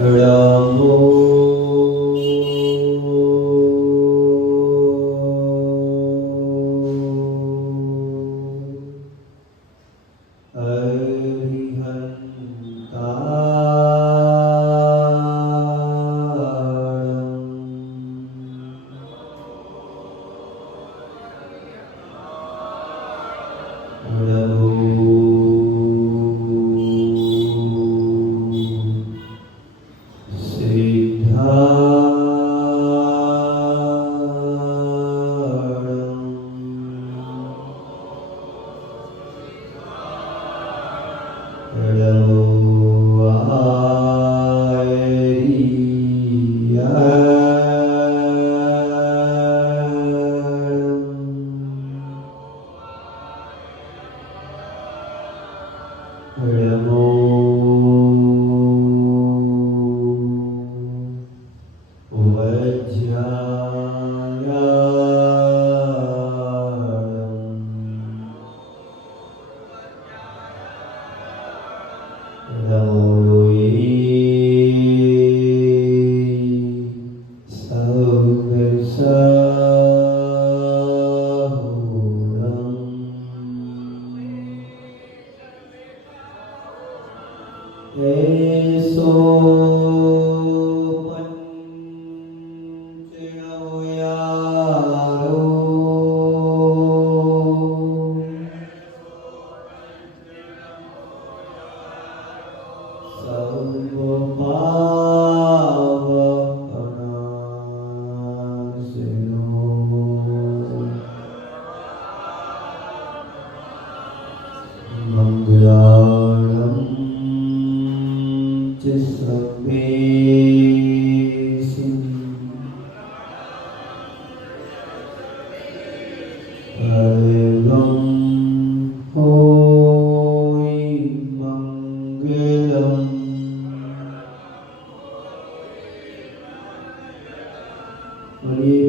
रामो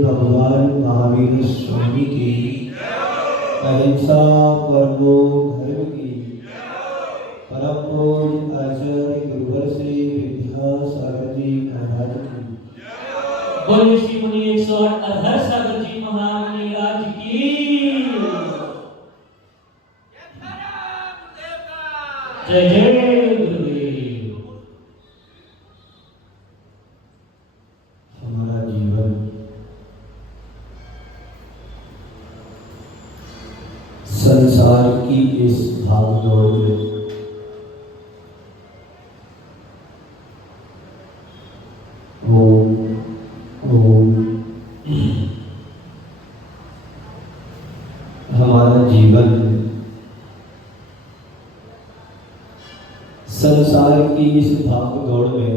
भगवान महावीर स्वामी की अहिंसा परमो धर्म की परम पूज्य आचार्य गुरुवर श्री विद्यासागर जी महाराज की बोलिए श्री मुनि 108 अधर सागर जी महामुनि राज की जय जय गुरुदेव। हमारा जीवन संसार की इस भागदौड़ में हमारा जीवन संसार की इस भागदौड़ में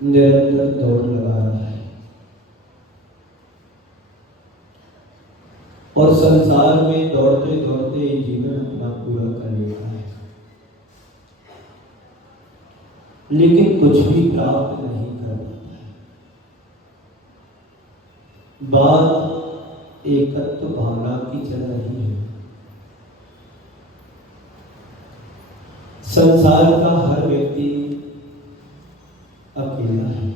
निरंतर दौड़ लगा रहा है और संसार में दौड़ते दौड़ते जीवन अपना पूरा कर लेता है, लेकिन कुछ भी प्राप्त नहीं कर पाता है। बात एकत्व भावना की चल रही है। संसार का हर व्यक्ति अकेला है।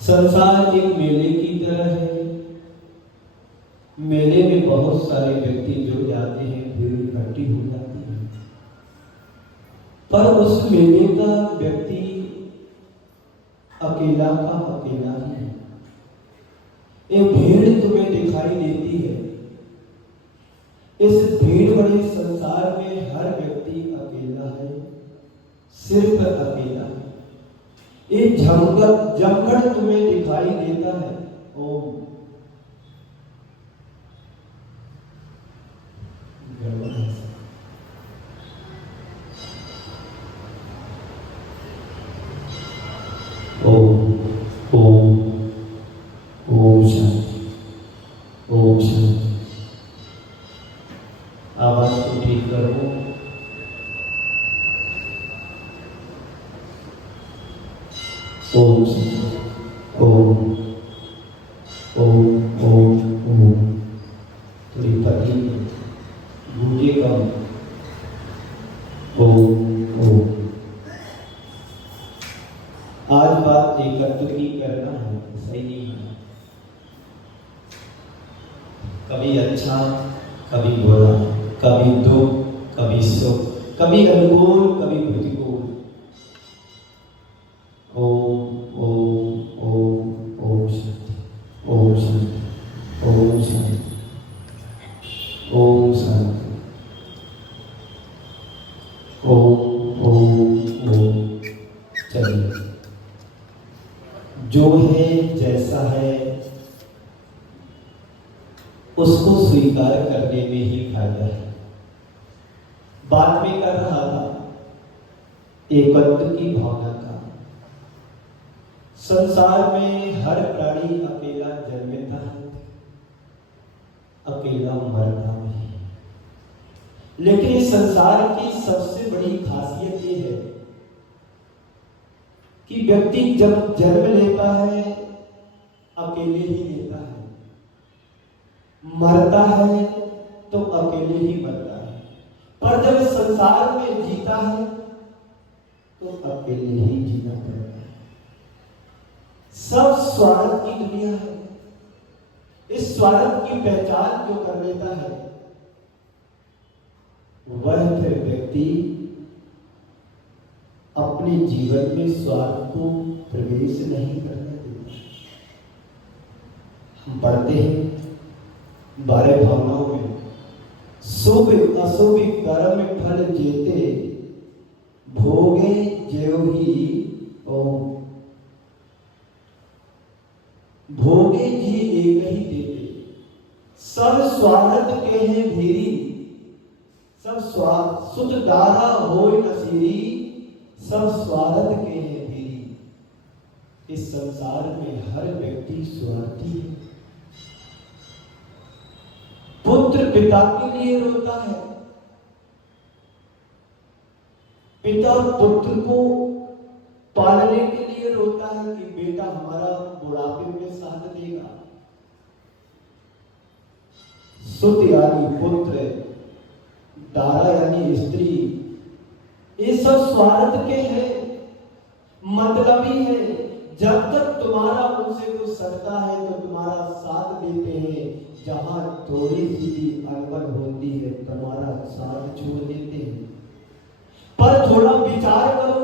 संसार एक मेले की तरह है। मेले में बहुत सारे व्यक्ति जुड़ जाते हैं, भीड़ इकट्ठी हो जाती है, पर उस मेले का व्यक्ति अकेला का अकेला ही है। ये भीड़ तुम्हें दिखाई देती है। इस भीड़ भरे संसार में हर व्यक्ति अकेला है, सिर्फ अकेला है। ये जमघट तुम्हें दिखाई देता है। ओम ओम ओम ओम शांति, ओम शांति। आवाज को ठीक करो। ओम शांति, ओम बात एकत्व की करना है, सही नहीं है। कभी अच्छा, कभी बुरा, कभी दुख, कभी सुख, कभी अनुकूल, कभी प्रतिकूल। ओम ओम ओम ओम शांति, ओम शांति, ओम शांति, ओम शांति, ओम ओम ओम। चलिए, जो है जैसा है उसको स्वीकार करने में ही फायदा है। बात में कर रहा था एकत्व की भावना का। संसार में हर प्राणी अकेला जन्मता है, अकेला मरता भी है। लेकिन इस संसार की सबसे बड़ी खासियत ये है कि व्यक्ति जब जन्म लेता है अकेले ही लेता है, मरता है तो अकेले ही मरता है, पर जब संसार में जीता है तो अकेले ही जीना पड़ता है। सब स्वार्थ की दुनिया है। इस स्वार्थ की पहचान जो कर लेता है वह फिर व्यक्ति अपने जीवन में स्वार्थ को प्रवेश नहीं करने देता। हम पढ़ते हैं 12 भावनाओं में, शुभ अशुभ कर्म फल जेते, भोगे ज्यों ही ओम। भोगे जी एक ही देते, सब स्वार्थ के हैं भीरी, सब स्वार्थ सुत डारा होय नसीरी, सब स्वार्थ के हैं भीरी। इस संसार में हर व्यक्ति स्वार्थी है। पुत्र पिता के लिए रोता है, पिता पुत्र को पालने के लिए रोता है कि बेटा हमारा बुढ़ापे में साथ देगा। सुत यानी पुत्र, दारा यानी स्त्री, ये सब स्वार्थ के हैं, मतलबी है। जब तक तुम्हारा उनसे कुछ सटता है तो तुम्हारा साथ देते हैं, जहां थोड़ी सी भी अनबन होती है तुम्हारा साथ छोड़ देते हैं। पर थोड़ा विचार करो,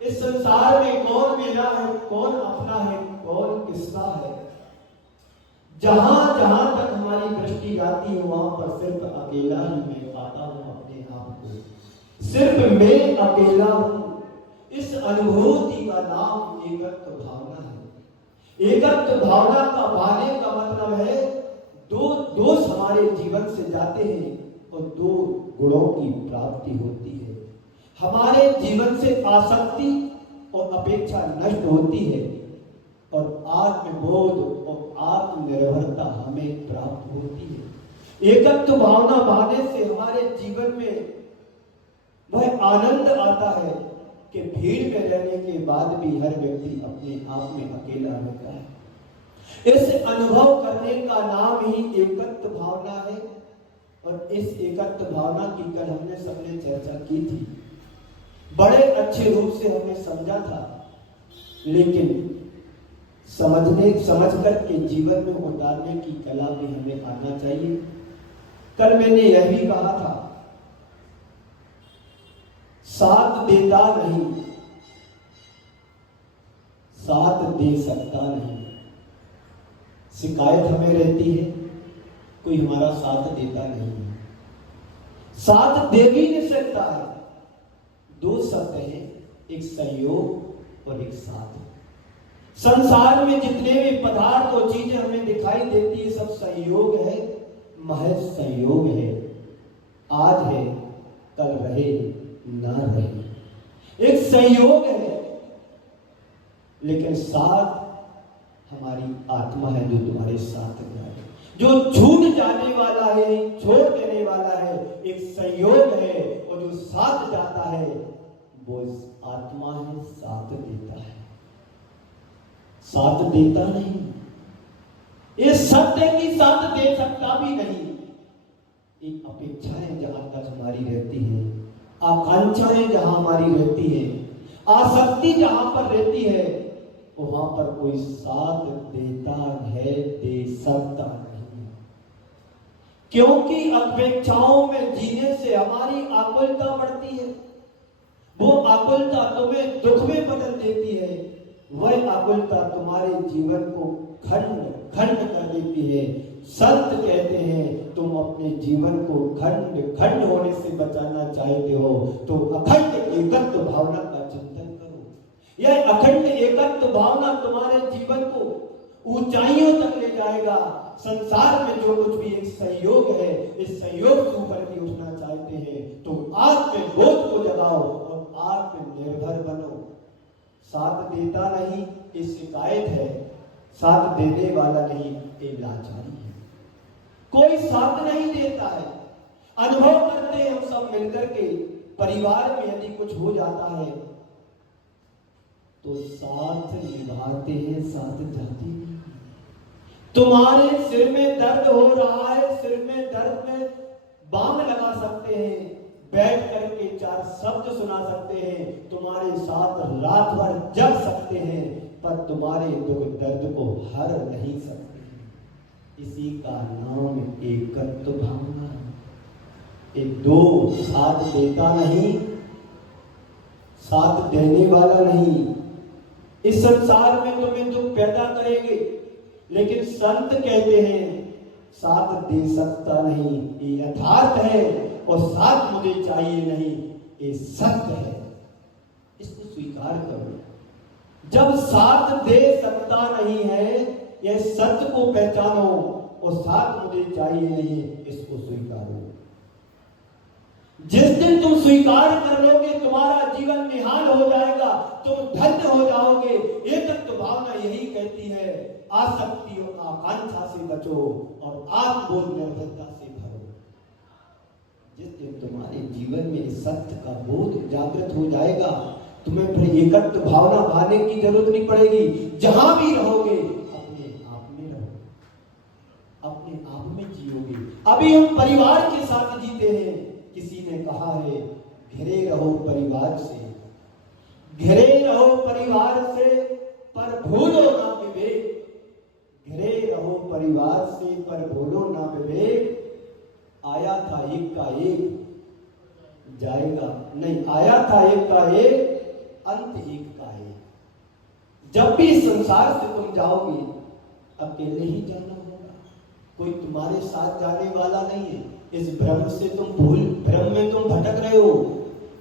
इस संसार में कौन मेरा है, कौन अपना है, कौन किसका है। जहां जहां तक हमारी दृष्टि जाती है वहां पर सिर्फ अकेला ही मैं पाता हूं अपने आप को, सिर्फ मैं अकेला हूं। इस अनुभूति का नाम एकत्व भावना है। एकत्व भावना का पाने का मतलब है दो दोष हमारे जीवन से जाते हैं और दो गुणों की प्राप्ति होती है। हमारे जीवन से आसक्ति और अपेक्षा नष्ट होती है और आत्मबोध और आत्मनिर्भरता हमें प्राप्त होती है। एकत्व भावना पाने से हमारे जीवन में वह आनंद आता है कि भीड़ में रहने के बाद भी हर व्यक्ति अपने आप में अकेला रहता है। इस अनुभव करने का नाम ही एकत्व भावना है। और इस एकत्व भावना की कल हमने सबने चर्चा की थी, बड़े अच्छे रूप से हमने समझा था, लेकिन समझ कर के जीवन में उतारने की कला भी हमें आना चाहिए। कल मैंने यह भी कहा था, साथ देता नहीं, साथ दे सकता नहीं। शिकायत हमें रहती है कोई हमारा साथ देता नहीं है, साथ दे भी नहीं सकता है। दो शब्द हैं, एक संयोग और एक साथ। संसार में जितने भी पदार्थ और चीजें हमें दिखाई देती है सब संयोग है, महज संयोग है। आज है कल रहे ना रहे, एक संयोग है। लेकिन साथ हमारी आत्मा है जो तुम्हारे साथ है, जो छूट जाने वाला है, छोड़ देने वाला है, एक संयोग है। और जो साथ जाता है वो आत्मा है, साथ देता है, साथ देता नहीं। ये सत्य है कि साथ दे सकता भी नहीं। एक अपेक्षाएं जहां तक हमारी रहती है, आकांक्षाएं जहां हमारी रहती है, आसक्ति जहां पर रहती है, वहां पर कोई साथ देता है, दे सकता नहीं। क्योंकि अपेक्षाओं में जीने से हमारी आकुलता बढ़ती है। वो आकुलता तुम्हें दुख में बदल देती है। वह आकुलता तुम्हारे जीवन को खंड खंड कर देती है। संत कहते हैं तुम अपने जीवन को खंड खंड होने से बचाना चाहते हो तो अखंड एकत्व भावना का चिंतन करो। यह अखंड एकत्व भावना तुम्हारे जीवन को ऊंचाइयों तक ले जाएगा। संसार में जो कुछ भी एक संयोग है, इस संयोग से ऊपर भी उठना चाहते हैं तो आत्मबोध को जगाओ और आत्मनिर्भर बनो। साथ देता नहीं ये शिकायत है, साथ देने वाला नहीं ये लाचारी है। कोई साथ नहीं देता है। अनुभव करते हैं हम सब मिलकर के, परिवार में यदि कुछ हो जाता है तो साथ निभाते हैं, साथ जाते हैं। तुम्हारे सिर में दर्द हो रहा है, सिर में दर्द में बाम लगा सकते हैं, बैठ करके 4 शब्द सुना सकते हैं, तुम्हारे साथ रात भर जग सकते हैं, पर तुम्हारे दुख दर्द को हर नहीं सकते। इसी का नाम एकत्व भावना। एक दो साथ देता नहीं, साथ देने वाला नहीं। इस संसार में तुम्हें दुख पैदा करेंगे, लेकिन संत कहते हैं साथ दे सकता नहीं, ये यथार्थ है, और साथ मुझे चाहिए नहीं, ये सत्य है। इसको स्वीकार करो। जब साथ दे सकता नहीं है, यह सत्य को पहचानो, और साथ मुझे चाहिए नहीं, इसको स्वीकारो। जिस दिन तुम स्वीकार कर लोगे तुम्हारा जीवन निहाल हो जाएगा, तुम धन्य हो जाओगे। एकत्व भावना यही कहती है आसक्ति और आकांक्षा से बचो और आत्मबोध निर्भरता से भरो। जिस दिन तुम्हारे जीवन में सत्य का बोध जागृत हो जाएगा, तुम्हें फिर एकत्व भावना भाने की जरूरत नहीं पड़ेगी। जहां भी रहोगे अपने आप में रहो, अपने आप में जियोगे। अभी हम परिवार के साथ जीते हैं। किसी ने कहा है घिरे रहो परिवार से, घिरे रहो परिवार से, पर भूलो ना विवेक। घिरे रहो परिवार से, पर भूलो ना विवेक। आया था एक का एक, जाएगा नहीं। आया था एक का एक, अंत एक का एक। जब भी संसार से तुम जाओगे अकेले ही जाना होगा, कोई तुम्हारे साथ जाने वाला नहीं है। इस भ्रम से भ्रम में तुम भटक रहे हो।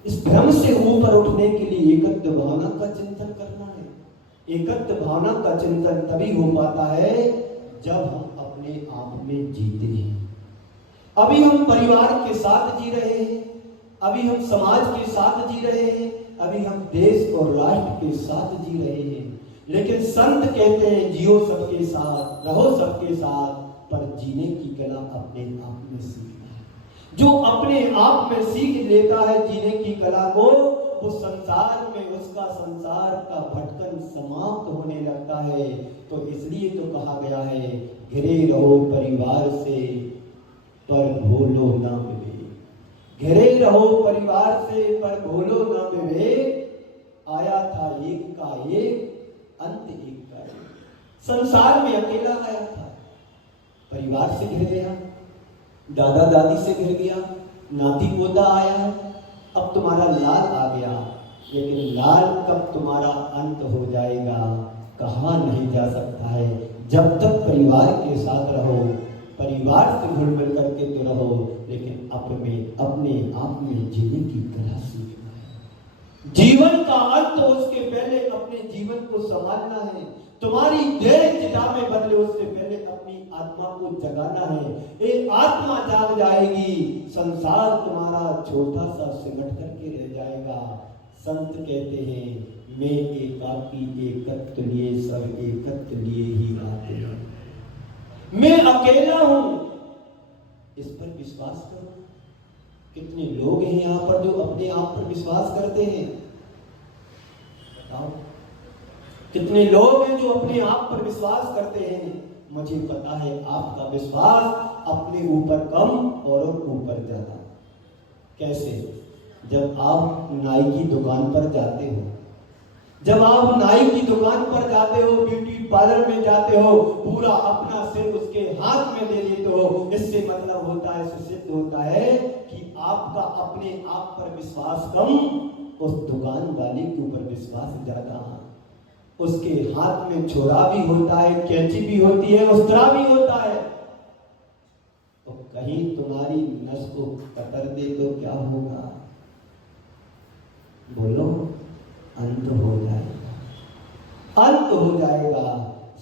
इस भ्रम से ऊपर उठने के लिए एकत्व भावना का चिंतन करना है। एकत्व भावना का चिंतन तभी हो पाता है जब हम अपने आप में जीते हैं। अभी हम परिवार के साथ जी रहे हैं, अभी हम समाज के साथ जी रहे हैं, अभी हम देश और राष्ट्र के साथ जी रहे हैं। लेकिन संत कहते हैं जियो सबके साथ, रहो सबके साथ, पर जीने की कला अपने आप में सीखना है। जो अपने आप में सीख लेता है जीने की कला को, वो संसार में उसका संसार का भटकन समाप्त होने लगता है। तो इसलिए तो कहा गया है घिरे रहो परिवार से, पर भूलो ना विवेक। घिरे रहो परिवार से, पर भूलो ना विवेक। आया था एक का एक, अंत एक का एक। संसार में अकेला आया था, परिवार से घिर गया, दादा दादी से घिर गया, नाती पोता आया है, अब तुम्हारा लाल आ गया। लेकिन लाल कब तुम्हारा अंत हो जाएगा कहा नहीं जा सकता है। जब तक परिवार के साथ रहो, परिवार से घुल मिल करके तो रहो, लेकिन अपने आप में जीने की कला सीखना है। जीवन का अंत उसके पहले अपने जीवन को संभालना है। तुम्हारी देह चिता में बदले उससे पहले अपनी आत्मा को जगाना है। एक आत्मा जाग जाएगी, संसार तुम्हारा छोटा सा सिमट करके रह जाएगा। संत कहते हैं मैं एकाकी एकत्व लिए, सब एकत्व लिए ही आते हैं। मैं अकेला हूं, इस पर विश्वास करो। कितने लोग हैं यहाँ पर जो अपने आप पर विश्वास करते हैं? बताओ कितने लोग हैं जो अपने आप पर विश्वास करते हैं? मुझे पता है आपका विश्वास अपने ऊपर कम और ऊपर ज्यादा। कैसे? जब आप नाई की दुकान पर जाते हो जब आप नाई की दुकान पर जाते हो, ब्यूटी पार्लर में जाते हो, पूरा अपना सिर उसके हाथ में दे देते हो, इससे मतलब होता है, इससे सिद्ध होता है कि आपका अपने आप पर विश्वास कम, उस दुकान वाले के ऊपर विश्वास ज्यादा। उसके हाथ में छुरा भी होता है, कैंची भी होती है, उस्तरा भी होता है। तो कहीं तुम्हारी नस को कतर दे तो क्या होगा? बोलो, अंत हो जाएगा, अंत हो जाएगा।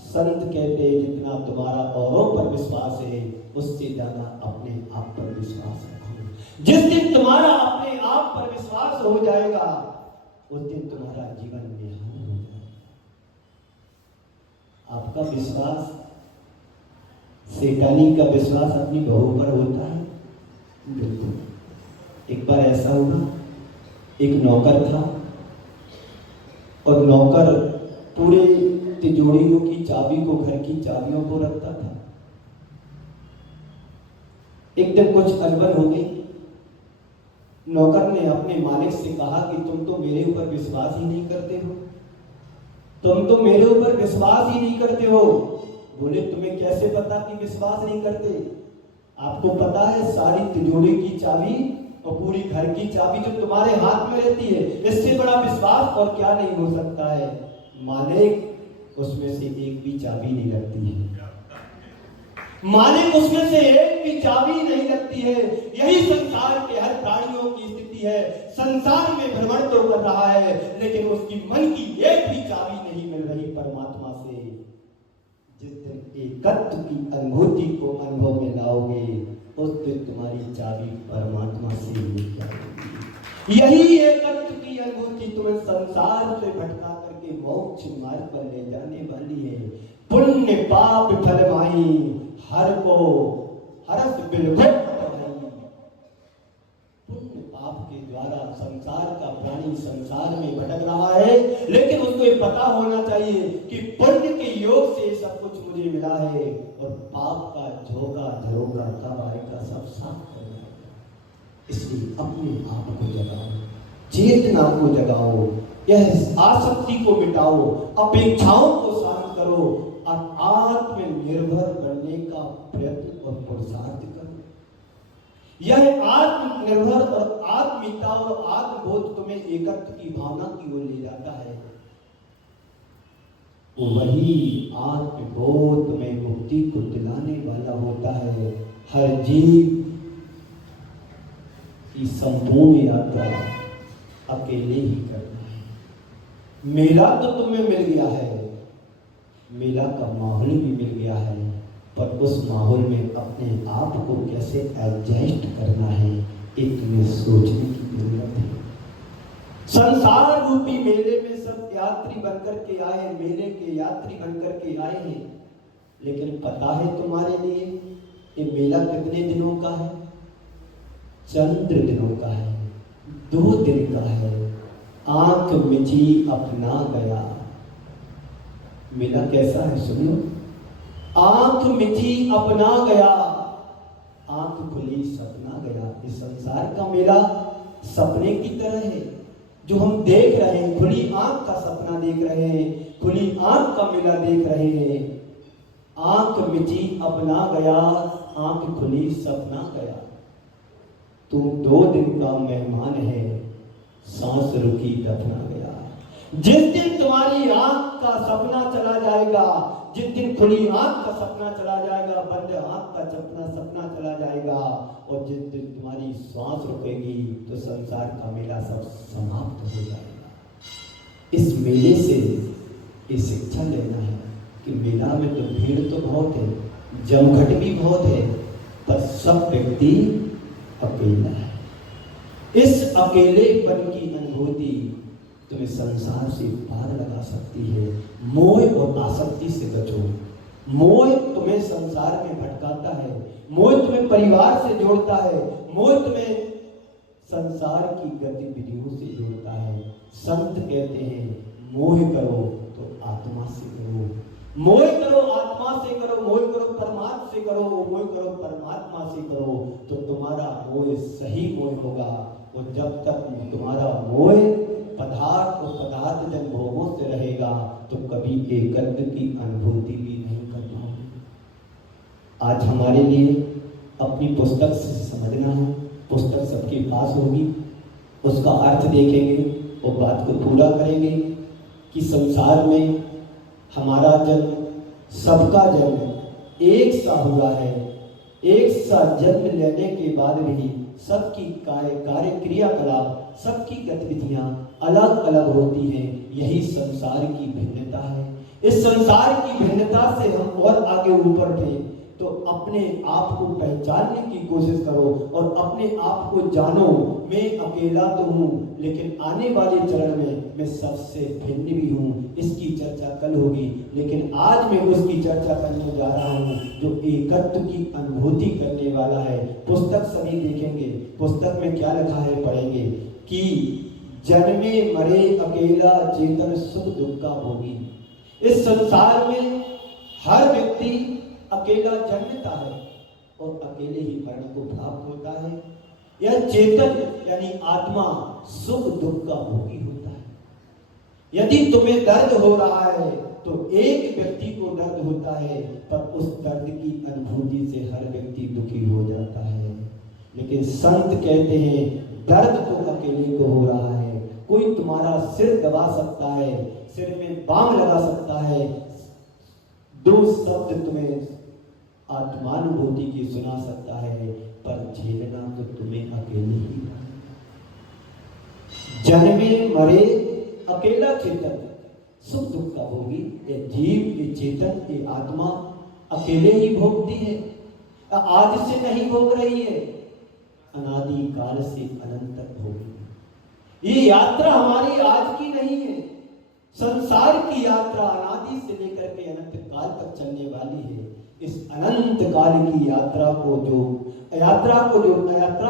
संत कहते हैं जितना तुम्हारा औरों पर विश्वास है, उससे ज्यादा अपने आप पर विश्वास रखो। जिस दिन तुम्हारा अपने आप पर विश्वास हो जाएगा, उस दिन तुम्हारा जीवन निहाल हो जाएगा। आपका विश्वास, सेठानी का विश्वास अपनी बहू पर होता है? बिल्कुल। एक बार ऐसा हुआ, एक नौकर था और नौकर पूरे तिजोरियों की चाबी को, घर की चाबियों को रखता था। एक दिन कुछ अनबन हो गई। नौकर ने अपने मालिक से कहा कि तुम तो मेरे ऊपर विश्वास ही नहीं करते हो, तुम तो मेरे ऊपर विश्वास ही नहीं करते हो। बोले, तुम्हें कैसे पता कि विश्वास नहीं करते? आपको पता है सारी तिजोरी की चाबी और पूरी घर की चाबी जो तुम्हारे हाथ में रहती है, इससे बड़ा विश्वास और क्या नहीं हो सकता है। मालिक उसमें से एक भी चाबी नहीं लगती है, मालिक उसमें से एक भी चाबी नहीं लगती है। यही संसार के हर प्राणियों की स्थिति है। संसार में भ्रमण तो कर रहा है, लेकिन उसकी मन की एक भी चाबी नहीं मिल रही परमात्मा से। जिस दिन एकत्व की अनुभूति को अनुभव में लाओगे, उस दिन तुम्हारी चाबी परमात्मा से मिल जाएगी। यही एकत्व की अनुभूति तुम्हें संसार से भटका करके मोक्ष मार्ग पर ले जाने वाली है। पुण्य पाप फल माही, हर को हरस बिलवत बढ़ाई। पुण्य पाप के द्वारा संसार का प्राणी संसार में भटक रहा है, लेकिन उसको ये पता होना चाहिए कि पुण्य के योग से सब कुछ मुझे मिला है, और पाप का झोंका झरोगा कब आएगा, सब साफ कर जाएगा। इसलिए अपने आप को जगाओ, चेतना को जगाओ, यह आसक्ति को मिटाओ, अपेक्षाओं को शांत करो और आत्मनिर्भर बनने का प्रयत्न और पुरुषार्थ करो। यह आत्मनिर्भर और आत्मीयता और आत्मबोध तुम्हें एकत्व की भावना की ओर ले जाता है। वही आत्मबोध तुम्हें मुक्ति को दिलाने वाला होता है। हर जीव की संपूर्ण यात्रा अकेले ही करना है। मेला तो तुम्हें मिल गया है, मेला का माहौल भी मिल गया है, पर उस माहौल में अपने आप को कैसे एडजस्ट करना है, एक तुम्हें सोचने की जरूरत है। संसार रूपी मेले में सब यात्री बनकर के आए, मेले के यात्री बनकर के आए हैं, लेकिन पता है तुम्हारे लिए ये मेला कितने दिनों का है? चंद्र दिनों का है, 2 दिन का है। आंख मिची अपना गया। मेला कैसा है सुनियो। आंख मिची अपना गया, आंख खुली सपना गया। इस संसार का मेला सपने की तरह है, जो हम देख रहे हैं। खुली आंख का सपना देख रहे हैं, खुली आंख का मेला देख रहे हैं। आंख मिची अपना गया, आंख खुली सपना गया। तू 2 दिन का मेहमान है, सांस रुकी दफना गया। जिस दिन तुम्हारी आंख का सपना चला जाएगा, जिस दिन खुली आंख का सपना चला जाएगा, बंद आंख का सपना चला जाएगा, और जिस दिन तुम्हारी सांस रुकेगी, तो संसार का मेला सब समाप्त हो जाएगा। इस मेले से ये शिक्षा लेना है कि मेला में तो भीड़ तो बहुत है, जमघट भी बहुत है, पर सब व्यक्ति अकेला है। इस अकेलेपन की अनुभूति तुम्हें संसार से पार लगा सकती है। मोह और आसक्ति से बचो। मोह तुम्हें संसार में भटकाता है, मोह तुम्हें परिवार से जोड़ता है, मोह तुम्हें संसार की गतिविधियों से जोड़ता है। संत कहते हैं मोह करो तो आत्मा से करो, मोह करो आत्मा से करो, मोह करो परमात्मा से करो, मोह करो परमात्मा से करो, तो तुम्हारा मोह सही मोह होगा। और जब तक तुम्हारा मोह पदार्थ और पदार्थ जन भोगों से रहेगा तो कभी एकत्व की अनुभूति भी नहीं कर पाओगे। आज हमारे लिए अपनी पुस्तक से समझना है, पुस्तक सबके पास होगी, उसका अर्थ देखेंगे और बात को पूरा करेंगे कि संसार में हमारा जन्म, सबका जन्म एक सा हुआ है। एक सा जन्म लेने के बाद भी सबकी कार्य क्रियाकलाप, सबकी गतिविधियां अलग अलग होती हैं। यही संसार की भिन्नता है। इस संसार की भिन्नता से हम और आगे ऊपर थे तो अपने आप को पहचानने की कोशिश करो और अपने आप को जानो, मैं अकेला तो हूँ लेकिन आने वाले चरण में मैं सबसे भिन्न भी हूँ। इसकी चर्चा कल होगी, लेकिन आज मैं उसकी चर्चा करने जा रहा हूँ जो एकत्व की अनुभूति करने वाला है। पुस्तक सभी देखेंगे, पुस्तक में क्या लिखा है पढ़ेंगे कि जन्मे मरे अकेला चेतन सुख दुख का भोगी। इस संसार में हर व्यक्ति अकेला जन्मता है और अकेले ही मरण को प्राप्त होता है। यह चेतन यानी आत्मा सुख दुख का भोगी होता है। यदि तुम्हें दर्द हो रहा है तो एक व्यक्ति को दर्द होता है, पर उस दर्द की अनुभूति से हर व्यक्ति दुखी हो जाता है। लेकिन संत कहते हैं दर्द तो अकेले को हो रहा है। कोई तुम्हारा सिर दबा सकता है, सिर में बाम लगा सकता है, दो शब्द तुम्हें आत्मानुभूति की सुना सकता है, पर झेलना तो तुम्हें अकेले ही। जन्मे मरे अकेला चेतन सुख दुख का भोगी। ये जीव, ये चेतन, ये आत्मा अकेले ही भोगती है। आज से नहीं भोग रही है, अनादि काल से अनंत तक भोगी। ये यात्रा हमारी आज की नहीं है। संसार की यात्रा अनादि से लेकर के अनंत काल तक चलने वाली है। इस अनंत काल की यात्रा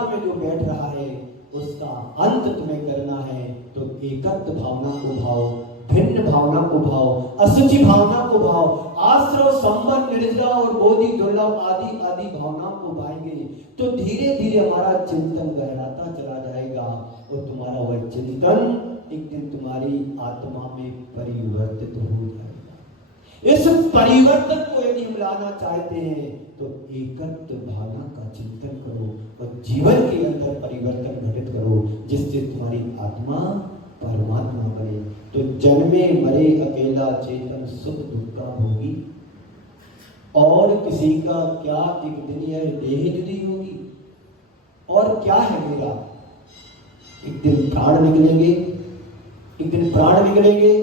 में जो बैठ रहा है उसका अंत तुम्हें करना है। तो एकत्व भावना को भाव, भिन्न भावना को भाव, असुचि भावना को भाव, आश्रव, संबंध, निर्जरा और बोधि दुर्लभ आदि आदि भावना को भाएंगे तो धीरे धीरे हमारा चिंतन गहराता चला जाएगा और तुम्हारा वह चिंतन एक दिन तुम्हारी आत्मा में परिवर्तित हो जाएगा। इस परिवर्तन को यदि हम लाना चाहते हैं तो एकत्व भावना का चिंतन करो और जीवन के अंदर परिवर्तन घटित करो, जिससे तुम्हारी आत्मा परमात्मा बने। तो जन्मे मरे अकेला चेतन सुख दुख का भोगी। और किसी का क्या एक दिन यह देह जुदी होगी। और क्या है मेरा, एक दिन प्राण निकलेंगे, एक दिन प्राण निकलेंगे,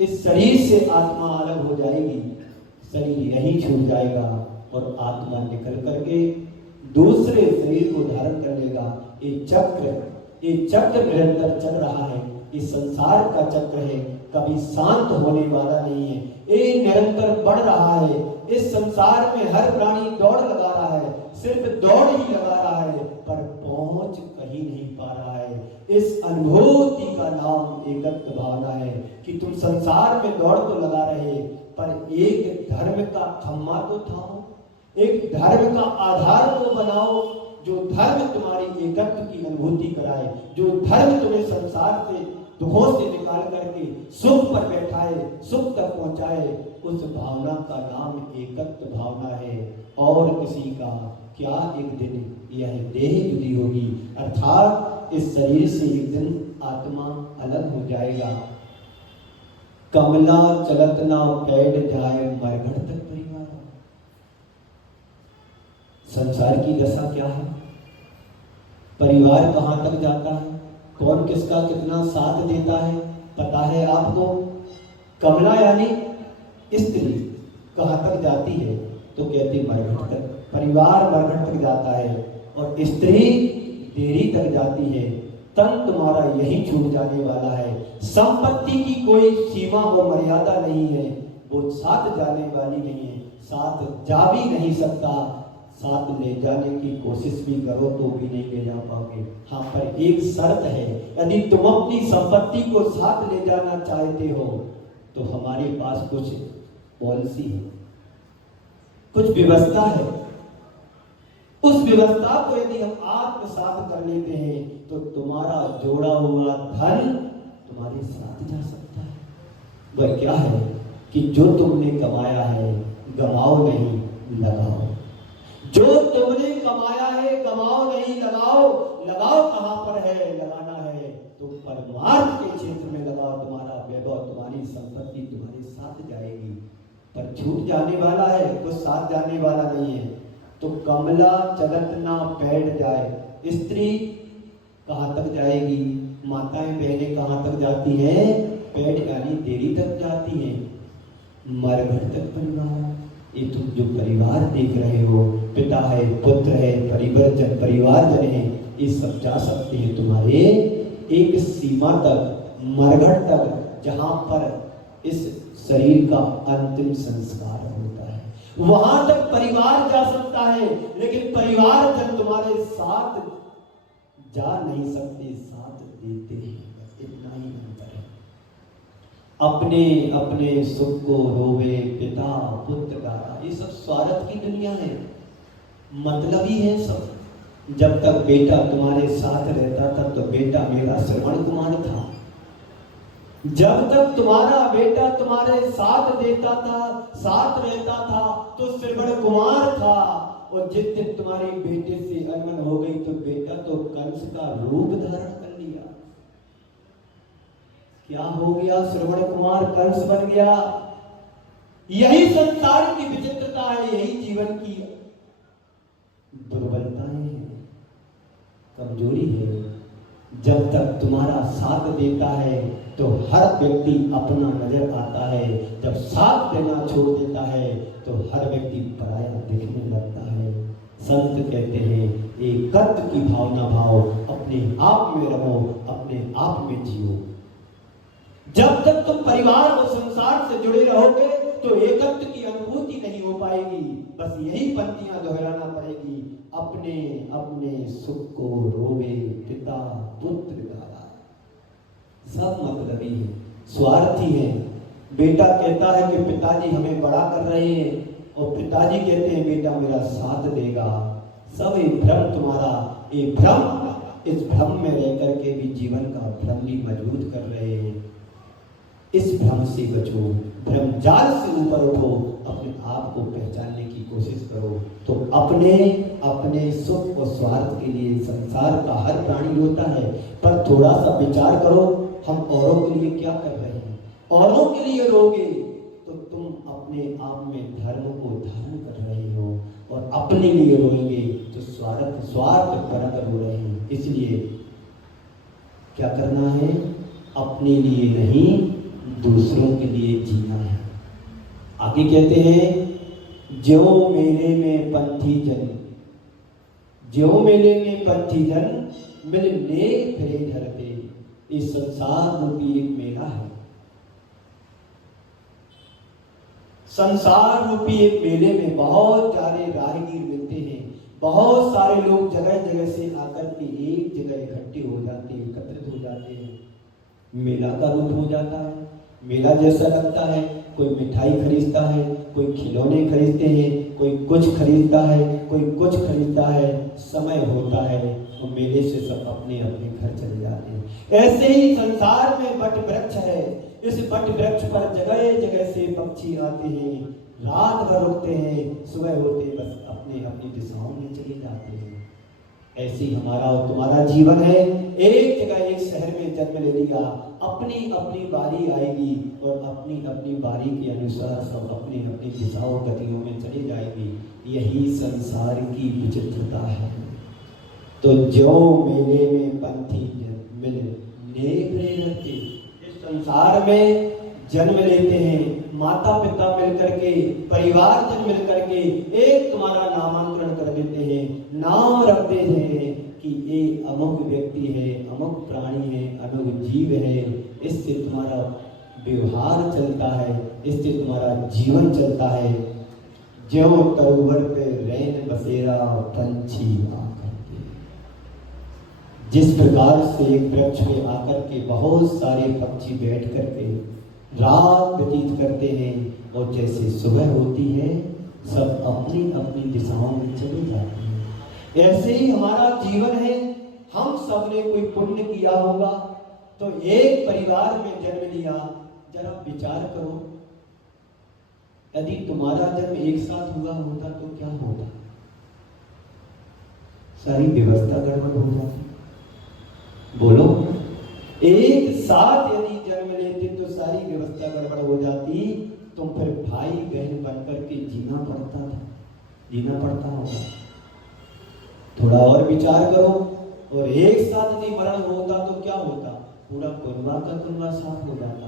इस शरीर से आत्मा अलग हो जाएगी, शरीर यही छूट जाएगा और आत्मा निकल करके दूसरे शरीर को धारण कर लेगा। ये चक्र निरंतर चल रहा है। ये संसार का चक्र है, कभी शांत होने वाला नहीं है। ये निरंतर बढ़ रहा है। इस संसार में हर प्राणी दौड़ लगा रहा है, सिर्फ दौड़ ही लगा रहा है, पर पहुंच कहीं नहीं पा रहा है। इस अनुभूति का नाम एकत्व भावना है कि तुम संसार में दौड़ तो लगा रहे, पर एक धर्म का खम्मा तो थामो, एक धर्म का आधार तो बनाओ, जो धर्म तुम्हारी एकत्व की अनुभूति कराए, जो धर्म तुम्हें संसार से दुखों से निकाल करके सुख पर बैठाए, सुख तक पहुंचाए। उस भावना का नाम एकत्व भावना है। और किसी का क्या एक दिन यह देह जुदी होगी, अर्थात इस शरीर से एक दिन आत्मा अलग हो जाएगा। कमला चलत ना पैड जाए मरघट तक परिवार। संसार की दशा क्या है, परिवार कहां तक जाता है, कौन किसका कितना साथ देता है, पता है आपको। कमला यानी स्त्री कहां तक जाती है, तो कहते मरघट तक। परिवार मरघट तक जाता है और स्त्री देरी तक जाती है। तन तुम्हारा यही छूट जाने वाला है। संपत्ति की कोई सीमा और मर्यादा नहीं है, वो साथ जाने वाली नहीं है, साथ जा भी नहीं सकता। साथ ले जाने की कोशिश भी करो तो भी नहीं ले जा पाओगे। हाँ, पर एक शर्त है, यदि तुम अपनी संपत्ति को साथ ले जाना चाहते हो तो हमारे पास कुछ पॉलिसी है, कुछ व्यवस्था है। उस व्यवस्था को यदि हम आत्मसात कर लेते हैं तो तुम्हारा जोड़ा हुआ धन तुम्हारे साथ जा सकता है। वह क्या है कि जो तुमने कमाया है गमाओ नहीं, लगाओ। जो तुमने कमाया है गमाओ नहीं, लगाओ। लगाओ कहां पर है? लगाना है तो परमार्थ के क्षेत्र में लगाओ। तुम्हारा वैभव, तुम्हारी संपत्ति तुम्हारे साथ जाएगी। पर छूट जाने वाला है, कुछ साथ जाने वाला नहीं है। तो कमला जगत ना बैठ जाए। स्त्री कहां तक जाएगी? माताएं बहनें कहां तक जाती हैं? पेट यानी देरी तक जाती हैं, मरघट तक परिवार। ये तुम जो परिवार देख रहे हो, पिता है, पुत्र है, परिवारजन है, ये सब जा सकते हैं तुम्हारे एक सीमा तक, मरघट तक, जहां पर इस शरीर का अंतिम संस्कार होता है। वहां तक परिवार जा सकता है, लेकिन परिवारजन तुम्हारे साथ जा नहीं सकते, साथ देते हैं। इतना ही अंतर है। अपने अपने सुख को रोवे पिता पुत्र गारा, ये सब स्वार्थ की दुनिया है, मतलब ही है सब। जब तक बेटा तुम्हारे साथ रहता था तो बेटा मेरा श्रवण कुमार था। जब तक तुम्हारा बेटा तुम्हारे साथ देता था, साथ रहता था, तो श्रवण कुमार था। और जिस दिन तुम्हारी बेटे से अनबन हो गई तो बेटा तो कंस का रूप धारण कर लिया। क्या हो गया? श्रवण कुमार कंस बन गया। यही संसार की विचित्रता है, यही जीवन की दुर्बलताएं हैं, कमजोरी है। जब तक तुम्हारा साथ देता है तो हर व्यक्ति अपना नजर आता है, जब साथ देना छोड़ देता है तो हर व्यक्ति पराया दिखने लगता है। संत कहते हैं एकत्व की भावना भाव, अपने आप में रहो, अपने आप में जियो। जब तक तुम परिवार और संसार से जुड़े रहोगे तो एकत्व की अनुभूति नहीं हो पाएगी। बस यही पंक्तियां दोहराना पड़ेगी, अपने अपने सुख को रोवे पिता पुत्र गारा। सब मतलबी है, स्वार्थी है। बेटा कहता है कि पिताजी हमें बड़ा कर रहे हैं, और पिताजी कहते हैं बेटा मेरा साथ देगा। सब एक भ्रम तुम्हारा, एक भ्रम, इस भ्रम में रह करके भी जीवन का भ्रम भी मजबूत कर रहे हैं। इस भ्रम से बचो, भ्रम जाल से ऊपर उठो, अपने आप को पहचानने की कोशिश करो। तो अपने अपने सुख और स्वार्थ के लिए संसार का हर प्राणी रोता है, पर थोड़ा सा विचार करो, हम औरों के लिए क्या कर रहे हैं? औरों के लिए रोगे तो तुम अपने आप में धर्म को धारण कर रहे हो, और अपने लिए रोएंगे तो स्वार्थ परक रो रहे हैं। इसलिए क्या करना है? अपने लिए नहीं, दूसरों के लिए जीना है। आगे कहते हैं ज्यों मेले में पंथी जन, ज्यों मेले में पंथी जन मिल नेक फिरे धरते। इस संसार रूपी एक मेला है, संसार रूपी एक मेले में बहुत सारे राहगीर मिलते हैं। बहुत सारे लोग जगह जगह से आकर के एक जगह इकट्ठे हो जाते हैं, एकत्रित हो जाते हैं। मेला का रूप हो जाता है, मेला जैसा लगता है। कोई मिठाई खरीदता है, कोई खिलौने खरीदते हैं, कोई कुछ खरीदता है, कोई कुछ खरीदता है। समय होता है और मेले से सब अपने अपने घर चले जाते हैं। ऐसे ही संसार में वट वृक्ष है। इस वट वृक्ष पर जगह जगह से पक्षी आते हैं, रात भर रुकते हैं, सुबह होते बस अपने अपनी दिशाओं में चले जाते हैं। ऐसे ही हमारा और तुम्हारा जीवन है। एक जगह एक शहर में जन्म ले लिया, अपनी अपनी बारी आएगी और अपनी अपनी बारी के अनुसार सब अपनी अपनी दिशाओं गतियों में चले जाएंगे। यही संसार की विचित्रता है। तो जो मेले में पंथी मिले नेक रहते, इस संसार में जन्म लेते हैं, माता पिता मिलकर के, परिवार जन मिलकर के एक तुम्हारा नामांकन कर देते हैं, नाम रखते हैं कि ये अमुक व्यक्ति है, अमुक प्राणी है, अमुक जीव है। इससे तुम्हारा व्यवहार चलता है, इससे तुम्हारा जीवन चलता है। ज्यों तरुवर पे रैन बसेरा पंछी आकर के, जिस प्रकार से एक वृक्ष में आकर के बहुत सारे पक्षी बैठ करके रात व्यतीत करते हैं, और जैसे सुबह होती है सब अपनी अपनी दिशाओं में चले जाते हैं। ऐसे ही हमारा जीवन है। हम सब ने कोई पुण्य किया होगा, तो एक परिवार में जन्म लिया। जरा विचार करो, यदि तुम्हारा जन्म एक साथ हुआ होता तो क्या होता? सारी व्यवस्था गड़बड़ हो जाती। बोलो, एक साथ यदि जन्म लेते तो सारी व्यवस्था गड़बड़ हो जाती। तुम फिर भाई बहन बनकर के जीना पड़ता होगा। थोड़ा और विचार करो, और एक साथ यदि मरण होता तो क्या होता? पूरा कुनबा का कुनबा साथ हो जाता।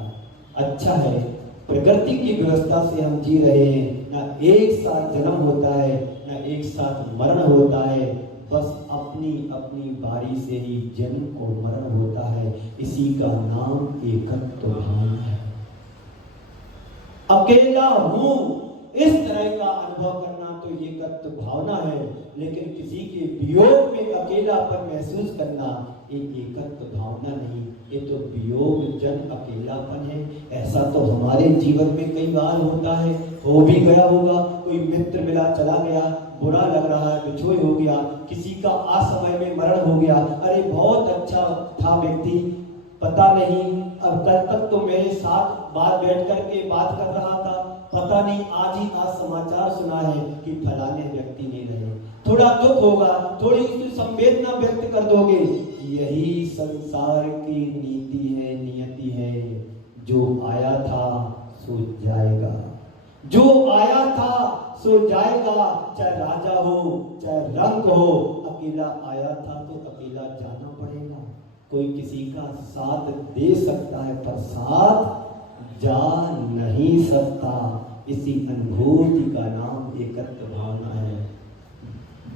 अच्छा है, प्रकृति की व्यवस्था से हम जी रहे हैं, ना एक साथ जन्म होता है ना एक साथ मरण होता है, बस अपनी अपनी बारी से ही जन्म को मरण होता है। इसी का नाम एकत्व भाव है। अकेला हूं, इस तरह का अनुभव करना तो एकत्व भावना है, लेकिन किसी के वियोग में अकेलापन महसूस करना एक एकत्व भावना नहीं, ये तो वियोग जन अकेलापन है। ऐसा तो हमारे जीवन में कई बार होता है, हो भी गया होगा। कोई मित्र मिला चला गया, बुरा लग रहा है, बिछोई हो गया, किसी का असमय में मरण हो गया। अरे बहुत अच्छा था व्यक्ति, पता नहीं अब कल तक तो मेरे साथ बैठ करके बात कर रहा था, पता नहीं आज ही आज समाचार सुना है कि फलाने व्यक्ति नहीं रहे। थोड़ा दुख होगा, थोड़ी उसकी संवेदना व्यक्त कर दोगे। यही संसार की नीति है, नियति है। जो आया था सो जाएगा, जो आया था सो जाएगा। चाहे राजा हो चाहे रंग हो, अकेला आया था तो अकेला जाना पड़ेगा। कोई किसी का साथ दे सकता है पर साथ जा नहीं सकता। इसी अनुभूति का नाम एकत्व भावना है।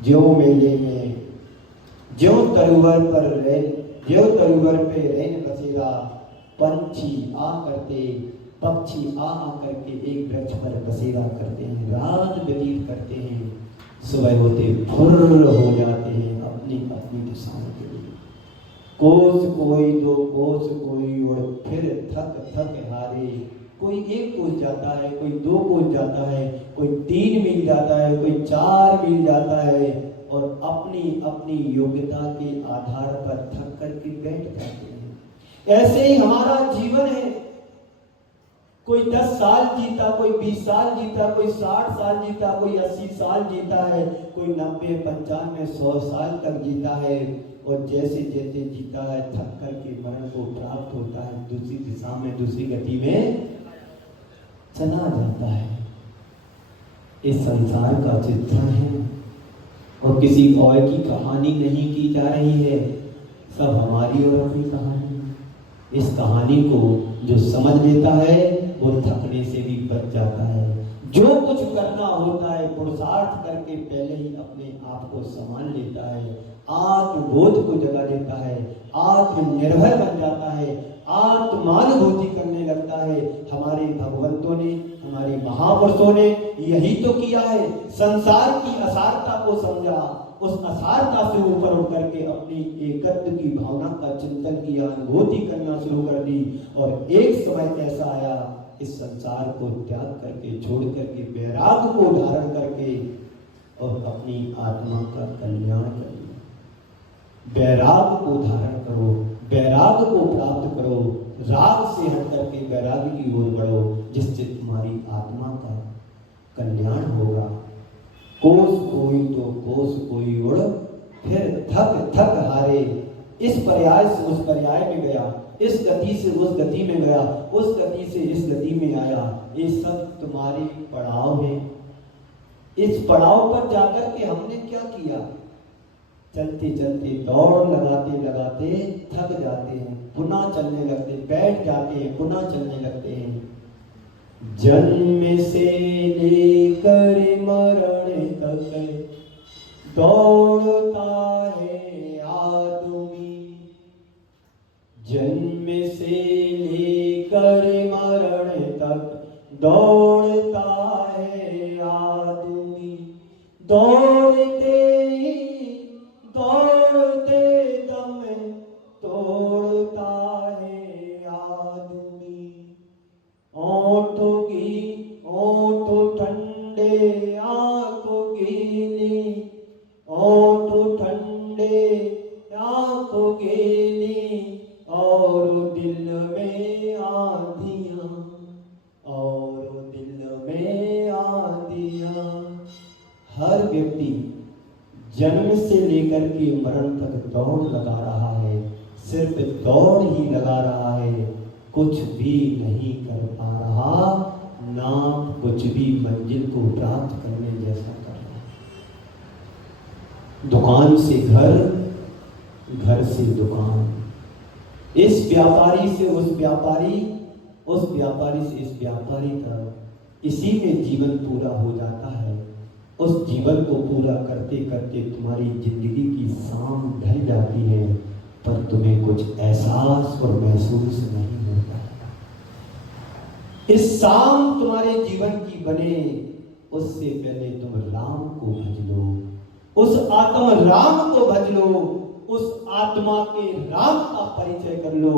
ज्यो मेले में ज्यो तरुवर पे रैन बसेरा, पंछी आ करते पक्षी आ करके एक वृक्ष पर बसेरा करते हैं, रात व्यतीत करते हैं, सुबह होते फुर हो जाते हैं अपनी अपनी दिशाओं के लिए। कोस कोई दो कोस कोई और फिर थक हारे। कोई एक कोस जाता है, कोई दो कोस जाता है, कोई 3 मील जाता है, कोई 4 मील जाता है, और अपनी अपनी योग्यता के आधार पर थक करके बैठ जाते हैं। ऐसे ही हमारा जीवन है। कोई 10 साल जीता, कोई 20 साल जीता, कोई 60 साल जीता, कोई 80 साल जीता है, कोई 90, 95, 100 साल तक जीता है, और जैसे जैसे जीता है थक करके मरण को प्राप्त होता है, दूसरी दिशा में दूसरी गति में चला जाता है। इस संसार का चित्रण है और किसी और की कहानी नहीं की जा रही है, सब हमारी और अपनी कहानी। इस कहानी को जो समझ लेता है वो थकने से भी बच जाता है। जो कुछ करना होता है पुरुषार्थ करके पहले ही अपने आप को संभाल लेता है, आत्मबोध को जगा देता है, आत्मनिर्भर बन जाता है, आत्मानुभूति करने लगता है। हमारे भगवंतों ने, हमारे महापुरुषों ने यही तो किया है। संसार की असारता को समझा, उस असारता से ऊपर उठ करके अपनी एकत्व की भावना का चिंतन किया, अनुभूति करना शुरू कर दी, और एक समय ऐसा आया इस संसार को त्याग करके, छोड़ करके, वैराग को धारण करके और अपनी आत्मा का कल्याण करिए। वैराग को धारण करो, वैराग को प्राप्त करो, राग से हट करके वैराग की ओर बढ़ो, जिससे तुम्हारी आत्मा का कल्याण होगा। कोस कोई तो कोस कोई उड़, फिर थक हारे। इस पर्याय से उस पर्याय में गया, इस गति से उस गति में गया, उस गति से इस गति में आया। ये सब तुम्हारे पड़ाव है। इस पड़ाव पर जाकर के हमने क्या किया? चलते चलते, दौड़ लगाते लगाते थक जाते हैं, पुनः चलने लगते, बैठ जाते हैं, पुनः चलने लगते हैं। जन्म से लेकर मरण तक दौड़ता है आदमी, जन्म से लेकर मरण तक दौड़ता है आदमी, दौड़ते दौड़ते दम तोड़ता है आदमी। ओंठों ठंडे आंखों गीली, ओंठों ठंडे आंखों गीली, और जन्म से लेकर के मरण तक दौड़ लगा रहा है, सिर्फ दौड़ ही लगा रहा है, कुछ भी नहीं कर पा रहा, ना कुछ भी मंजिल को प्राप्त करने जैसा कर रहा है। दुकान से घर, घर से दुकान, इस व्यापारी से उस व्यापारी, उस व्यापारी से इस व्यापारी तक, इसी में जीवन पूरा हो जाता है। उस जीवन को पूरा करते करते तुम्हारी जिंदगी की शाम ढल जाती है, पर तुम्हें कुछ एहसास और महसूस नहीं होता। इस शाम तुम्हारे जीवन की बने उससे पहले तुम राम को भज लो, उस आत्म राम को भज लो, उस आत्मा के राम का परिचय कर लो।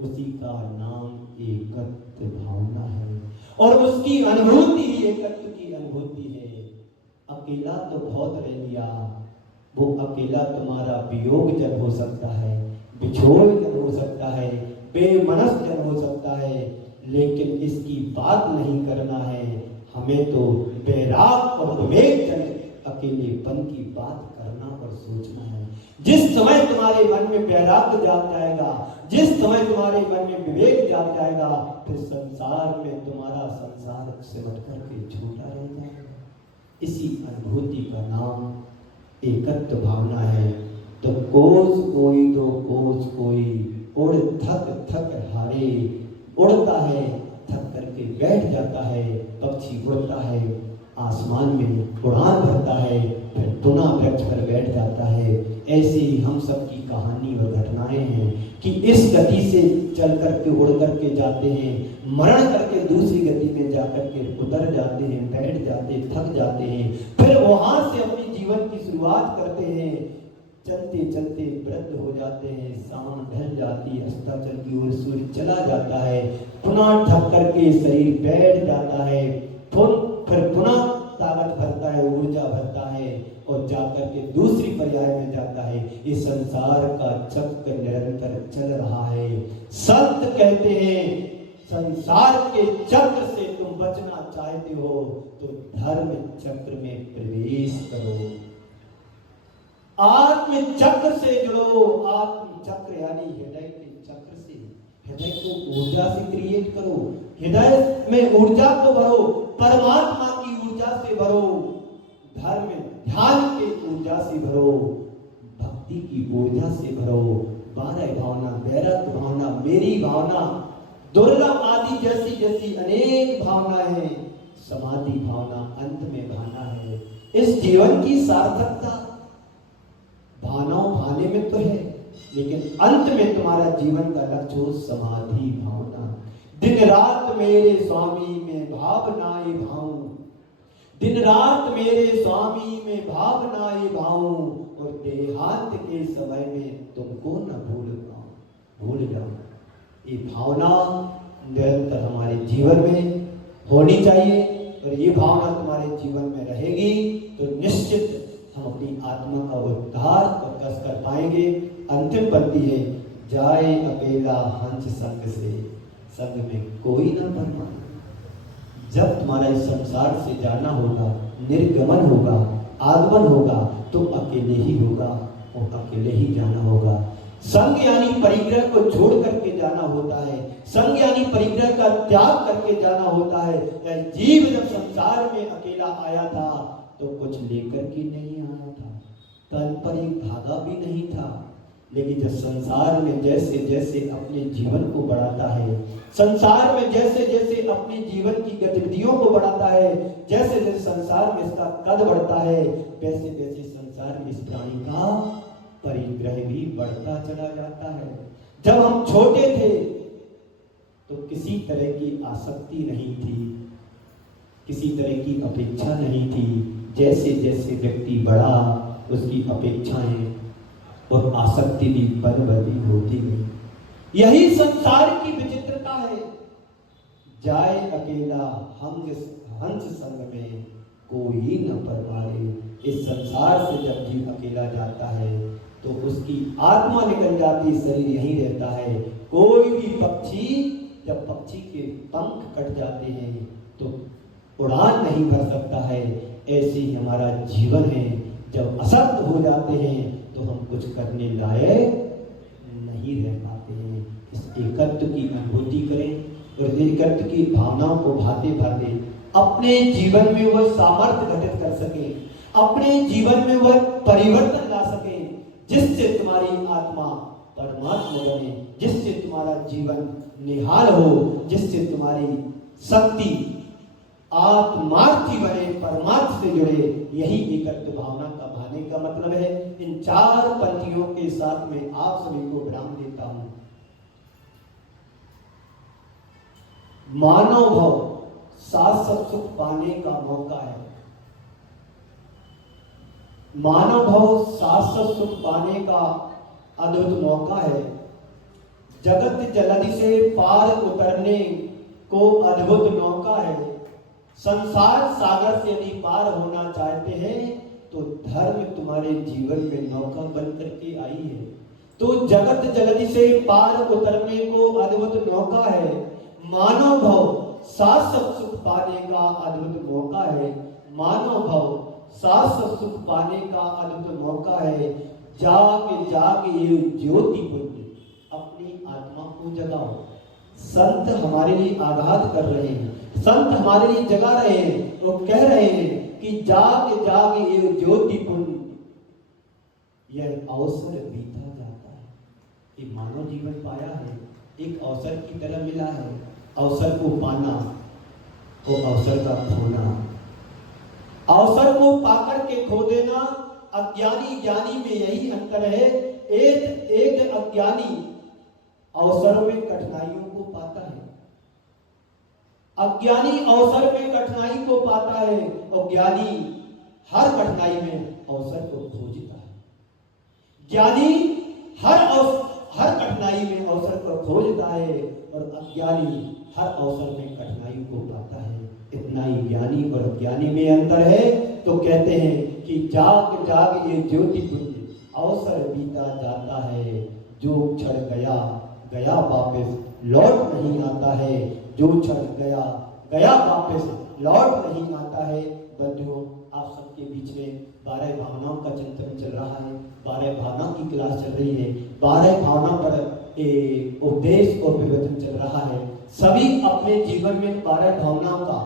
उसी का नाम एकत्व भावना है और उसकी अनुभूति ही एकत्व की अनुभूति है। अकेला तो बहुत रह लिया, वो अकेला तुम्हारा वियोग जन हो सकता है, बिछोड़ जन हो सकता है, बेमनस जन हो सकता है, लेकिन इसकी बात नहीं करना है। हमें तो बैराग और विवेक जन अकेलेपन की बात करना और सोचना है। जिस समय तुम्हारे मन में बैराग जाग जाएगा, जिस समय तुम्हारे मन में विवेक जाग जाएगा, फिर संसार में तुम्हारा संसार सिमट करके छोटा रह जाएगा। इसी अनुभूति का नाम एकत्व भावना है। तो कोस कोई तो कोस कोई, उड़ थक थक हारे, उड़ता है थक करके बैठ जाता है, पक्षी उड़ता है आसमान में उड़ान भरता है, फिर पुनः वृक्ष पर बैठ जाता है। ऐसे ही हम सब की कहानी और घटनाएं हैं कि इस गति से चल करके उड़ करके जाते हैं, मरण करके दूसरी गति में जाकर के उतर जाते हैं, बैठ जाते, थक जाते हैं, फिर वहां से अपने जीवन की शुरुआत करते हैं। चलते चलते वृद्ध हो जाते हैं, शाम ढल जाती है, अस्ताचल की ओर सूर्य चला जाता है, पुनः थक करके शरीर बैठ जाता है, फिर पुनः ताकत भरता है, ऊर्जा भरता है और जाकर के दूसरी पर्याय में जाता है। इस संसार का चक्र निरंतर चल रहा है। संत कहते हैं संसार के चक्र से तुम बचना चाहते हो तो धर्म चक्र में प्रवेश करो, आत्म चक्र से जुड़ो। आत्म चक्र यानी हृदय के चक्र से, हृदय को ऊर्जा से क्रिएट करो, हृदय में ऊर्जा को भरो, परमात्मा की ऊर्जा से भरो, धर्म ध्यान की ऊर्जा से भरो, भक्ति की ऊर्जा से भरो। 12 भावना, वैराग्य भावना, मेरी भावना, दुर्लभ आदि जैसी जैसी अनेक भावनाएं हैं। समाधि भावना अंत में भाना है। इस जीवन की सार्थकता भावनाओं भाने में तो है, लेकिन अंत में तुम्हारा जीवन का लक्ष्य हो समाधि भावना। दिन रात मेरे स्वामी में भावनाएं भाऊं, दिन रात मेरे स्वामी में भावनाएं भाऊं, और देहांत के समय में तुमको न भूल जाऊं। ये भावना निरंतर हमारे जीवन में होनी चाहिए, और ये भावना तुम्हारे जीवन में रहेगी तो निश्चित हम अपनी आत्मा का उद्धार और कस कर पाएंगे। अंतिम पंक्ति है, जाए अकेला हंस संग से, संग में कोई ना परमाने। जब तुम्हारा इस संसार से जाना होगा, निर्गमन होगा, आगमन होगा, तो अकेले ही होगा और अकेले ही जाना होगा। संग यानी परिग्रह को छोड़ करके जाना होता है, संग यानी परिग्रह का त्याग करके जाना होता है। जीव जब संसार में अकेला आया था तो कुछ लेकर के नहीं आया था, तन पर एक धागा भी नहीं था, लेकिन जब संसार में जैसे जैसे अपने जीवन को बढ़ाता है, संसार में जैसे जैसे अपने जीवन की गतिविधियों को बढ़ाता है, जैसे जैसे संसार में इसका कद बढ़ता है, वैसे वैसे संसार में इस प्राणी का परिग्रह भी बढ़ता चला जाता है। जब हम छोटे थे तो किसी तरह की आसक्ति नहीं थी, किसी तरह की अपेक्षा नहीं थी। जैसे जैसे व्यक्ति बढ़ा, उसकी अपेक्षाएं और आसक्ति भी बदबदी होती गई। यही संसार की विचित्रता है। जाए अकेला हंस संग में कोई न परवारे। इस संसार से जब जीव अकेला जाता है तो उसकी आत्मा निकल जाती, शरीर यहीं रहता है। कोई भी पक्षी, जब पक्षी के पंख कट जाते हैं तो उड़ान नहीं भर सकता है। ऐसे ही हमारा जीवन है, जब असक्त हो जाते हैं तो हम कुछ करने लायक नहीं रह पाते हैं। इस एकत्व की अनुभूति करें और एकत्व की भावनाओं को भाते भाते अपने जीवन में वह सामर्थ्य घटित कर सके, अपने जीवन में वह परिवर्तन ला सके जिससे तुम्हारी आत्मा परमात्मा बने, जिससे तुम्हारा जीवन निहाल हो, जिससे तुम्हारी शक्ति आत्मार्थी बने, परमात्मा से जुड़े। यही एकत्व भावना का भाने का मतलब है। इन 4 पंक्तियों के साथ में आप सभी को विराम देता हूं। मानव भाव शाश्वत सुख पाने का मौका है। मानव भाव शाश्वत सुख पाने का अद्भुत मौका है। जगत जलधि से पार उतरने को अद्भुत मौका है। संसार सागर से यदि पार होना चाहते हैं तो धर्म तुम्हारे जीवन में नौका बन करके आई है। तो जगत जलधि से पार उतरने को अद्भुत मौका है। मानव भाव शाश्वत सुख पाने का अद्भुत मौका है। मानव भाव शाश्वत सुख पाने का अद्भुत मौका है। जाग जाग ये ज्योति पुंज, अपनी आत्मा को जगाओ। संत हमारे लिए आघात कर रहे हैं, संत हमारे लिए जगा रहे हैं, वो कह रहे हैं कि जाग जाग ये ज्योति पुंज, यह अवसर बीता जाता है। ये मानव जीवन पाया है, एक अवसर की तरह मिला है। अवसर को पाना और अवसर का खोना, अवसर को पाकर के खो देना, अज्ञानी ज्ञानी में यही अंतर है। एक अज्ञानी अवसरों में कठिनाइयों को पाता है, अज्ञानी अवसर में कठिनाई को पाता है और ज्ञानी हर कठिनाई में अवसर को खोजता है। ज्ञानी हर कठिनाई में अवसर को खोजता है और अज्ञानी हर अवसर में कठिनाई को पाता है। इतना ही ज्ञानी और अज्ञानी में अंतर है। तो कहते हैं कि जाग जाग ये ज्योति पुंज, अवसर बीता जाता है। जो क्षण गया गया वापस लौट नहीं आता है। जो क्षण गया गया वापस लौट नहीं आता है। बंधुओं, आप सबके बीच में 12 भावनाओं का चिंतन चल रहा है। 12 भावना की क्लास चल रही है। 12 भावना पर उपदेश और विवेचन चल रहा है। सभी अपने जीवन में 12 भावनाओं का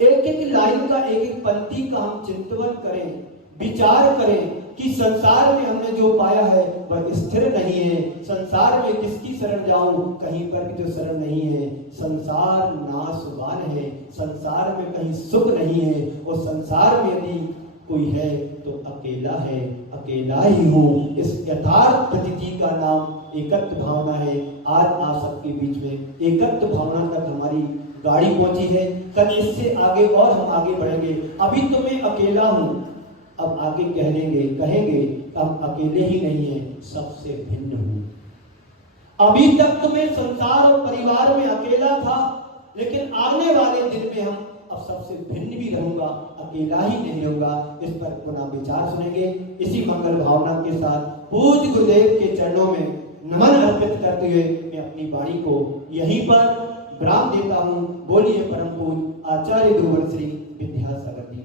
एक एक लाइन का, एक एक पंक्ति का हम चिंतन करें, विचार करें कि संसार में हमने जो पाया है वह स्थिर नहीं है। संसार में किसकी शरण जाऊं, कहीं पर भी तो शरण नहीं है। संसार नाशवान है, संसार में कहीं सुख नहीं है। और संसार में यदि कोई है तो अकेला है, अकेला ही हूँ। इस यथार्थ प्रतीति का नाम एकत्व भावना है। आज आप सबके बीच में एकत्व भावना तक हमारी गाड़ी पहुंची है। कल इससे आगे और हम आगे बढ़ेंगे। अभी तो मैं अकेला हूँ, अब आगे कहेंगे हम अकेले ही नहीं हैं, सबसे भिन्न हूँ। अभी तक तो मैं संसार और परिवार में अकेला था, लेकिन आने वाले दिन में हम अब सबसे भिन्न भी रहूंगा, अकेला ही नहीं रहूंगा। इस पर पुनः विचार सुनेंगे। इसी मंगल भावना के साथ पूज्य गुरुदेव के चरणों में नमन अर्पित करते हुए मैं अपनी वाणी को यहीं पर विराम देता हूँ। बोलिए परम पूज्य आचार्य गुरुवर श्री विद्यासागर जी।